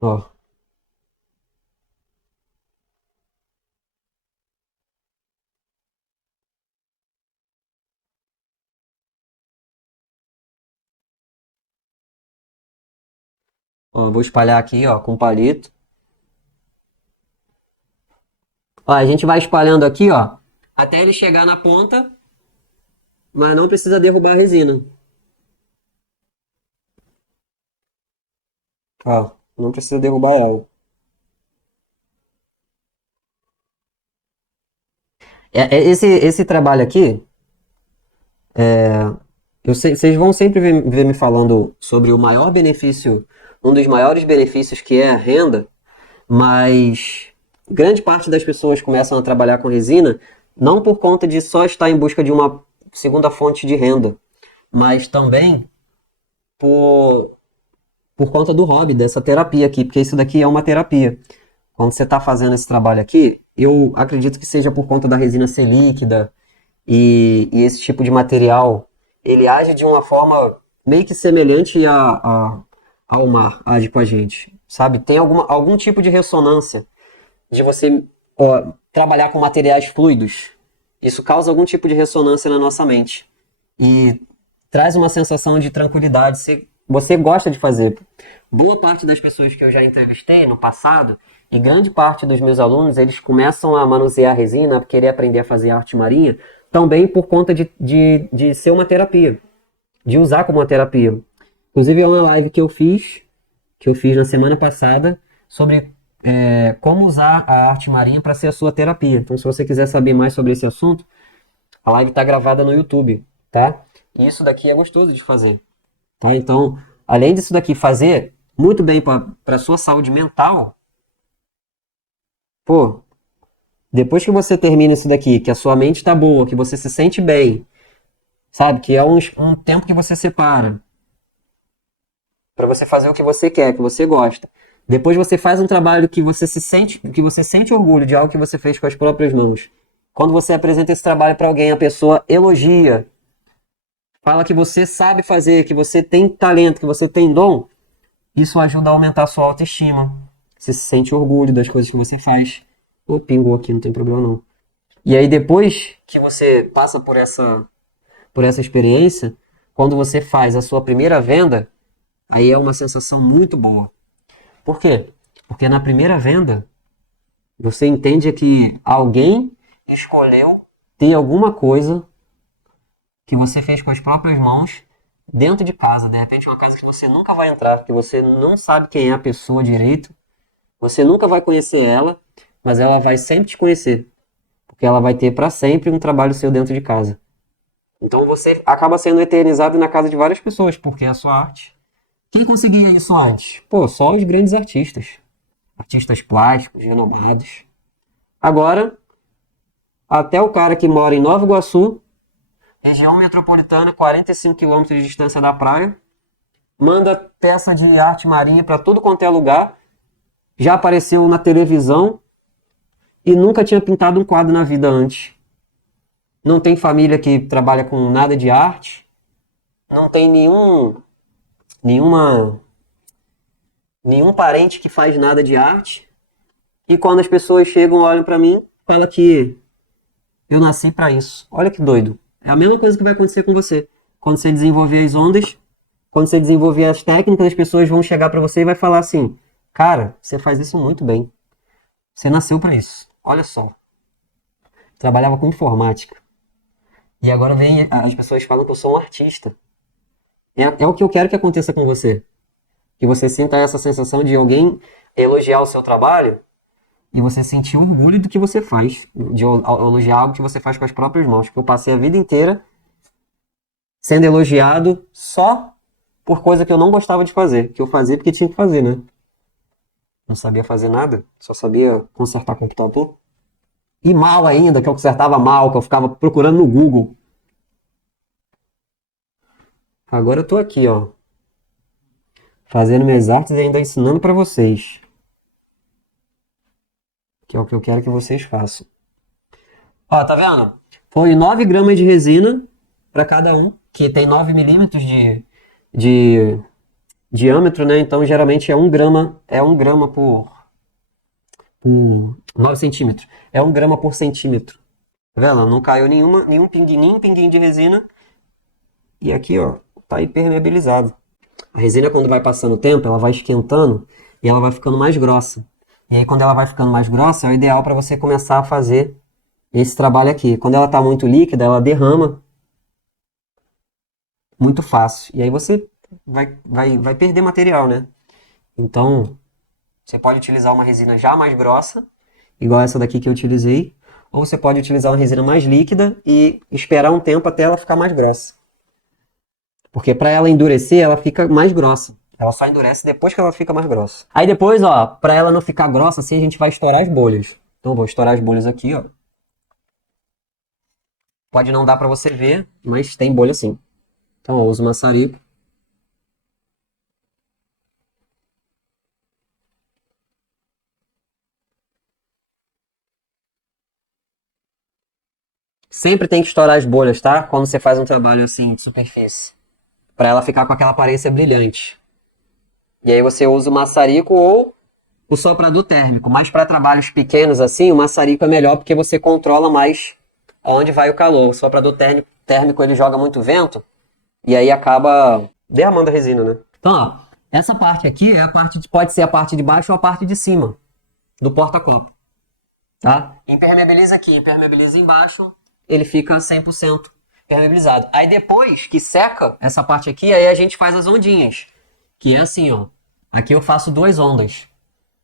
Ó. Ó, vou espalhar aqui, ó, com palito. Ó, a gente vai espalhando aqui, ó, até ele chegar na ponta, mas não precisa derrubar a resina. Ó, não precisa derrubar ela. Esse trabalho aqui, vocês vão sempre ver me falando sobre o maior benefício, um dos maiores benefícios que é a renda, mas grande parte das pessoas começam a trabalhar com resina não por conta de só estar em busca de uma segunda fonte de renda, mas também por, por conta do hobby, dessa terapia aqui, porque isso daqui é uma terapia. Quando você está fazendo esse trabalho aqui, eu acredito que seja por conta da resina ser líquida e esse tipo de material, ele age de uma forma meio que semelhante ao mar, age com a gente, sabe? Tem algum tipo de ressonância de você trabalhar com materiais fluidos. Isso causa algum tipo de ressonância na nossa mente e traz uma sensação de tranquilidade. Você gosta de fazer. Boa parte das pessoas que eu já entrevistei no passado e grande parte dos meus alunos, eles começam a manusear resina, a querer aprender a fazer arte marinha, também por conta de ser uma terapia, de usar como uma terapia. Inclusive é uma live que eu fiz na semana passada, sobre como usar a arte marinha para ser a sua terapia. Então, se você quiser saber mais sobre esse assunto, a live está gravada no YouTube, tá? E isso daqui é gostoso de fazer, tá? Então, além disso daqui fazer muito bem para a sua saúde mental, pô, depois que você termina isso daqui, que a sua mente está boa, que você se sente bem, sabe? Que é um tempo que você separa para você fazer o que você quer, que você gosta. Depois você faz um trabalho que você sente orgulho de algo que você fez com as próprias mãos. Quando você apresenta esse trabalho para alguém, a pessoa elogia, fala que você sabe fazer, que você tem talento, que você tem dom. Isso ajuda a aumentar a sua autoestima. Você se sente orgulho das coisas que você faz. Ô, pingou aqui, não tem problema não. E aí depois que você passa por essa experiência, quando você faz a sua primeira venda, aí é uma sensação muito boa. Por quê? Porque na primeira venda, você entende que alguém escolheu ter alguma coisa que você fez com as próprias mãos dentro de casa. De repente, uma casa que você nunca vai entrar, que você não sabe quem é a pessoa direito, você nunca vai conhecer ela, mas ela vai sempre te conhecer, porque ela vai ter para sempre um trabalho seu dentro de casa. Então você acaba sendo eternizado na casa de várias pessoas, porque é a sua arte. Quem conseguia isso antes? Pô, só os grandes artistas. Artistas plásticos, renomados. Agora, até o cara que mora em Nova Iguaçu, região metropolitana, 45 quilômetros de distância da praia, manda peça de arte marinha para tudo quanto é lugar, já apareceu na televisão e nunca tinha pintado um quadro na vida antes. Não tem família que trabalha com nada de arte, não tem nenhuma, nenhum parente que faz nada de arte. E quando as pessoas chegam, olham para mim, fala que eu nasci para isso. Olha que doido. É a mesma coisa que vai acontecer com você. Quando você desenvolver as ondas, quando você desenvolver as técnicas, as pessoas vão chegar para você e vai falar assim: "Cara, você faz isso muito bem. Você nasceu para isso. Olha só. Trabalhava com informática. E agora vem as pessoas falam que eu sou um artista." É o que eu quero que aconteça com você. Que você sinta essa sensação de alguém elogiar o seu trabalho e você sentir orgulho do que você faz, de elogiar algo que você faz com as próprias mãos. Porque eu passei a vida inteira sendo elogiado só por coisa que eu não gostava de fazer, que eu fazia porque tinha que fazer, né? Não sabia fazer nada, só sabia consertar computador. E mal ainda, que eu consertava mal, que eu ficava procurando no Google. Agora eu tô aqui, ó, fazendo minhas artes e ainda ensinando pra vocês. Que é o que eu quero que vocês façam. Ó, tá vendo? Foi 9 gramas de resina para cada um, que tem 9 milímetros de diâmetro, né? Então geralmente é um grama por 9 centímetros. É 1 grama por centímetro. Tá vendo? Não caiu nenhum pinguinho de resina. E aqui, ó, tá impermeabilizado. A resina, quando vai passando o tempo, ela vai esquentando e ela vai ficando mais grossa. E aí, quando ela vai ficando mais grossa, é o ideal para você começar a fazer esse trabalho aqui. Quando ela está muito líquida, ela derrama muito fácil. E aí você vai perder material, né? Então, você pode utilizar uma resina já mais grossa, igual essa daqui que eu utilizei, ou você pode utilizar uma resina mais líquida e esperar um tempo até ela ficar mais grossa. Porque para ela endurecer, ela fica mais grossa. Ela só endurece depois que ela fica mais grossa. Aí depois, ó, para ela não ficar grossa assim, a gente vai estourar as bolhas. Então eu vou estourar as bolhas aqui, ó. Pode não dar para você ver, mas tem bolha sim. Então eu uso maçarico. Sempre tem que estourar as bolhas, tá? Quando você faz um trabalho assim de superfície. Para ela ficar com aquela aparência brilhante. E aí você usa o maçarico ou o soprador térmico. Mas para trabalhos pequenos assim, o maçarico é melhor porque você controla mais aonde vai o calor. O soprador térmico ele joga muito vento e aí acaba derramando a resina, né? Então, ó, essa parte aqui é a parte pode ser a parte de baixo ou a parte de cima do porta-copo, tá? Impermeabiliza aqui, impermeabiliza embaixo, ele fica 100% impermeabilizado. Aí depois que seca essa parte aqui, aí a gente faz as ondinhas, que é assim, ó. Aqui eu faço 2 ondas,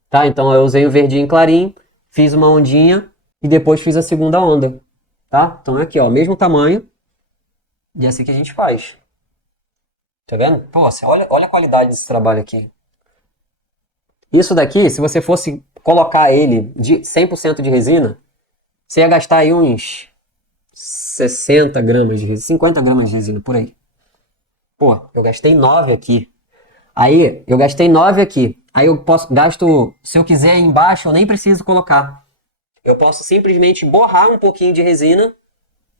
tá? Então eu usei o verdinho clarinho, fiz uma ondinha e depois fiz a segunda onda, tá? Então é aqui, ó, mesmo tamanho e é assim que a gente faz. Tá vendo? Pô, você olha a qualidade desse trabalho aqui. Isso daqui, se você fosse colocar ele de 100% de resina, você ia gastar aí uns 60 gramas de resina, 50 gramas de resina, por aí. Pô, eu gastei 9 aqui. Aí, eu gastei 9 aqui. Aí eu gasto, se eu quiser aí embaixo, eu nem preciso colocar. Eu posso simplesmente borrar um pouquinho de resina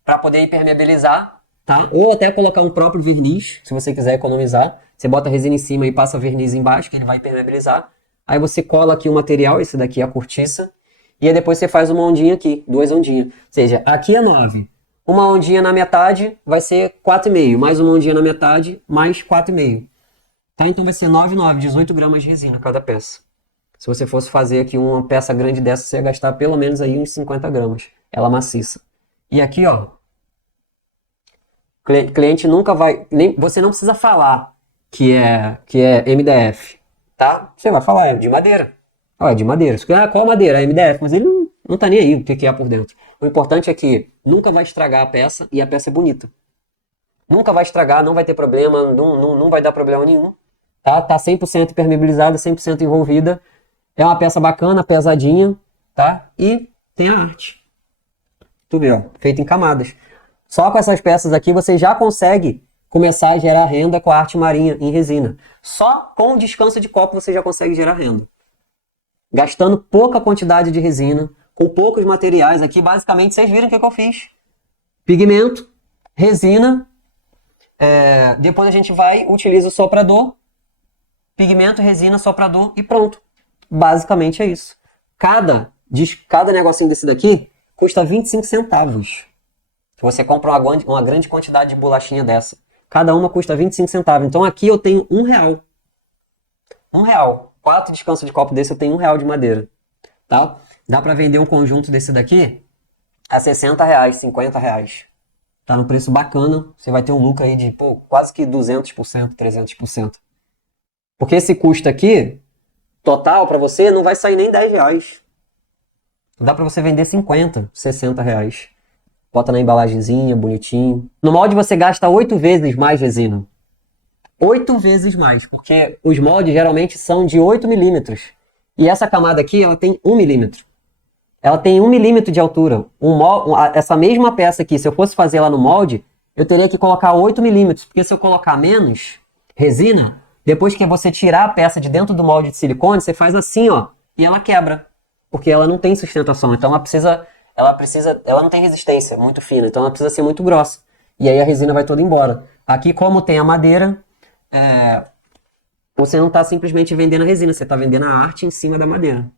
para poder impermeabilizar, tá? Ou até colocar um próprio verniz, se você quiser economizar. Você bota a resina em cima e passa verniz embaixo, que ele vai impermeabilizar. Aí você cola aqui o material, esse daqui é a cortiça, e aí depois você faz uma ondinha aqui, 2 ondinhas. Ou seja, aqui é 9. Uma ondinha na metade vai ser 4,5, mais uma ondinha na metade, mais 4,5. Tá? Então vai ser 9, 9, 18 gramas de resina cada peça. Se você fosse fazer aqui uma peça grande dessa, você ia gastar pelo menos aí uns 50 gramas. Ela maciça. E aqui, ó, cliente nunca vai, nem, você não precisa falar que é MDF, tá? Você vai falar, é de madeira. Ó, é de madeira. Qual madeira? É MDF, mas ele não tá nem aí o que é por dentro. O importante é que nunca vai estragar a peça e a peça é bonita. Nunca vai estragar, não vai ter problema, não vai dar problema nenhum. Tá 100% impermeabilizada, 100% envolvida. É uma peça bacana, pesadinha, tá? E tem a arte. Tu vê, ó, feita em camadas. Só com essas peças aqui você já consegue começar a gerar renda com a arte marinha em resina. Só com o descanso de copo você já consegue gerar renda. Gastando pouca quantidade de resina, com poucos materiais. Aqui basicamente vocês viram o que eu fiz. Pigmento, resina, depois a gente utiliza o soprador, pigmento, resina, soprador e pronto. Basicamente é isso. Cada negocinho desse daqui custa 25 centavos. Se você compra uma grande quantidade de bolachinha dessa. Cada uma custa 25 centavos. Então aqui eu tenho R$1. R$1. 4 descansos de copo desse eu tenho R$1 de madeira. Tá? Dá pra vender um conjunto desse daqui a R$60, R$50. Tá no preço bacana. Você vai ter um lucro aí de quase que 200%, 300%. Porque esse custo aqui, total pra você, não vai sair nem R$10. Dá pra você vender 50, R$60. Bota na embalagenzinha, bonitinho. No molde você gasta 8 vezes mais resina. 8 vezes mais, porque os moldes geralmente são de 8 milímetros. E essa camada aqui, ela tem 1 milímetro. Ela tem 1 milímetro de altura. Essa mesma peça aqui, se eu fosse fazer ela no molde, eu teria que colocar 8 milímetros. Porque se eu colocar menos resina, depois que você tirar a peça de dentro do molde de silicone, você faz assim, ó, e ela quebra. Porque ela não tem sustentação. Então ela não tem resistência muito fina. Então ela precisa ser muito grossa. E aí a resina vai toda embora. Aqui, como tem a madeira, você não está simplesmente vendendo a resina, você está vendendo a arte em cima da madeira.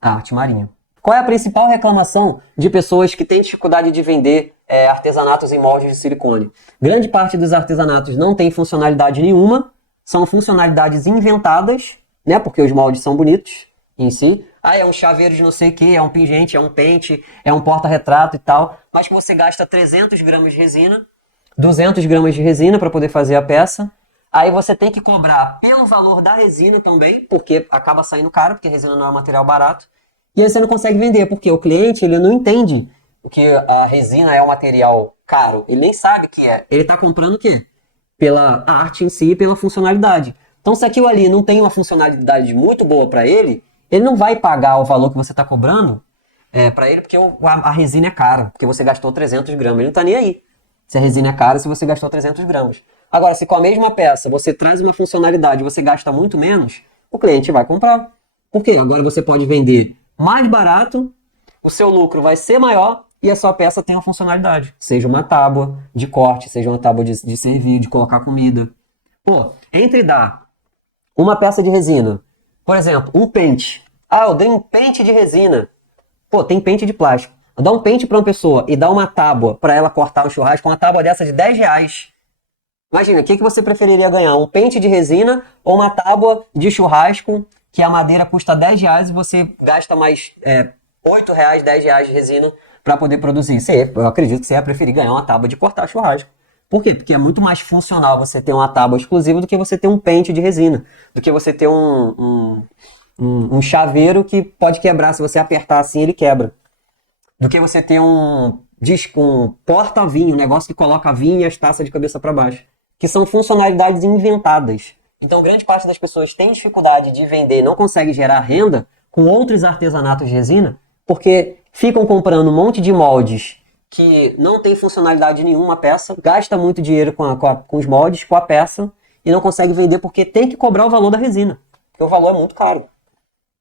A arte marinha. Qual é a principal reclamação de pessoas que têm dificuldade de vender artesanatos em moldes de silicone? Grande parte dos artesanatos não tem funcionalidade nenhuma, são funcionalidades inventadas, né? Porque os moldes são bonitos em si. É um chaveiro de não sei o que, é um pingente, é um pente, é um porta-retrato e tal, mas que você gasta 300 gramas de resina, 200 gramas de resina para poder fazer a peça. Aí você tem que cobrar pelo valor da resina também, porque acaba saindo caro, porque a resina não é um material barato. E aí você não consegue vender, porque o cliente ele não entende que a resina é um material caro. Ele nem sabe que é. Ele está comprando o quê? Pela arte em si e pela funcionalidade. Então, se aquilo ali não tem uma funcionalidade muito boa para ele, ele não vai pagar o valor que você está cobrando para ele, porque a resina é cara, porque você gastou 300 gramas. Ele não está nem aí se a resina é cara, se você gastou 300 gramas. Agora, se com a mesma peça você traz uma funcionalidade e você gasta muito menos, o cliente vai comprar. Por quê? Agora você pode vender mais barato, o seu lucro vai ser maior e a sua peça tem uma funcionalidade. Seja uma tábua de corte, seja uma tábua de servir, de colocar comida. Pô, entre dar uma peça de resina, por exemplo, um pente. Eu dei um pente de resina. Pô, tem pente de plástico. Dar um pente para uma pessoa e dar uma tábua para ela cortar o churrasco, uma tábua dessa de R$10. Imagina, o que você preferiria ganhar? Um pente de resina ou uma tábua de churrasco que a madeira custa R$10 e você gasta mais R$8, R$10 de resina para poder produzir? Eu acredito que você ia preferir ganhar uma tábua de cortar churrasco. Por quê? Porque é muito mais funcional você ter uma tábua exclusiva do que você ter um pente de resina, do que você ter um chaveiro que pode quebrar, se você apertar assim ele quebra. Do que você ter um porta-vinho, um negócio que coloca vinho e as taças de cabeça para baixo. Que são funcionalidades inventadas. Então, grande parte das pessoas tem dificuldade de vender e não consegue gerar renda com outros artesanatos de resina, porque ficam comprando um monte de moldes que não tem funcionalidade nenhuma a peça, gasta muito dinheiro com os moldes, com a peça, e não consegue vender porque tem que cobrar o valor da resina. Porque o valor é muito caro.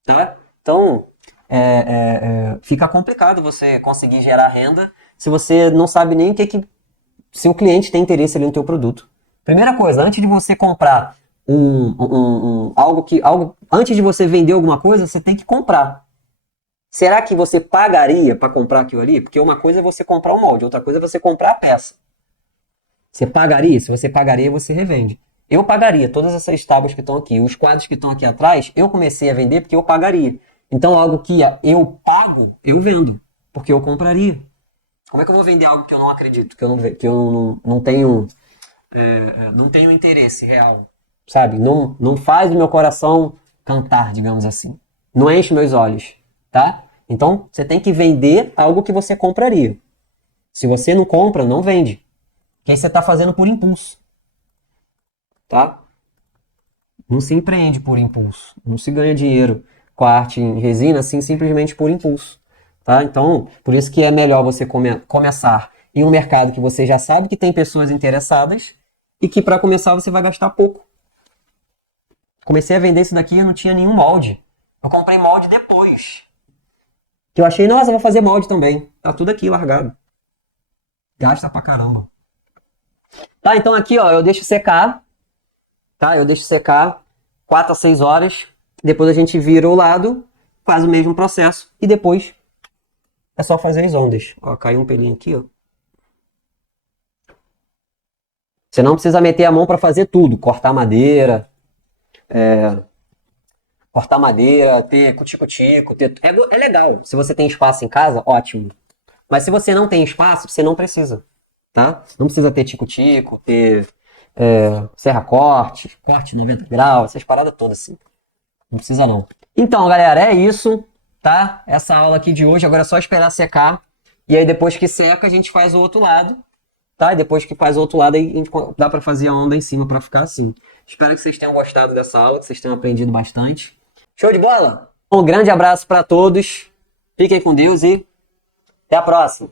Tá? Então, fica complicado você conseguir gerar renda se você não sabe nem se o cliente tem interesse ali no teu produto. Primeira coisa, antes de você comprar antes de você vender alguma coisa, você tem que comprar. Será que você pagaria para comprar aquilo ali? Porque uma coisa é você comprar o molde, outra coisa é você comprar a peça. Você pagaria? Se você pagaria, você revende. Eu pagaria todas essas tábuas que estão aqui. Os quadros que estão aqui atrás, eu comecei a vender porque eu pagaria. Então, algo que eu pago, eu vendo. Porque eu compraria. Como é que eu vou vender algo que eu não acredito? Que eu não tenho interesse real? Sabe? Não faz o meu coração cantar, digamos assim. Não enche meus olhos. Tá? Então, você tem que vender algo que você compraria. Se você não compra, não vende. Porque aí você está fazendo por impulso. Tá? Não se empreende por impulso. Não se ganha dinheiro com a arte em resina assim simplesmente por impulso. Tá? Então, por isso que é melhor você começar em um mercado que você já sabe que tem pessoas interessadas e que para começar você vai gastar pouco. Comecei a vender isso daqui e não tinha nenhum molde. Eu comprei molde depois. Que eu achei, nossa, vou fazer molde também. Tá tudo aqui largado. Gasta pra caramba. Tá, então aqui, ó, eu deixo secar. Tá, eu deixo secar 4 a 6 horas. Depois a gente vira o lado, faz o mesmo processo. E depois é só fazer as ondas. Ó, caiu um pelinho aqui, ó. Você não precisa meter a mão pra fazer tudo. Cortar madeira. Ter cuticutico, é legal. Se você tem espaço em casa, ótimo. Mas se você não tem espaço, você não precisa, tá? Não precisa ter tico-tico, ter serra-corte, corte 90 graus, essas paradas todas assim. Não precisa não. Então, galera, é isso, tá? Essa aula aqui de hoje, agora é só esperar secar. E aí depois que seca, a gente faz o outro lado, tá? E depois que faz o outro lado, aí dá pra fazer a onda em cima pra ficar assim. Espero que vocês tenham gostado dessa aula, que vocês tenham aprendido bastante. Show de bola? Um grande abraço para todos. Fiquem com Deus e até a próxima.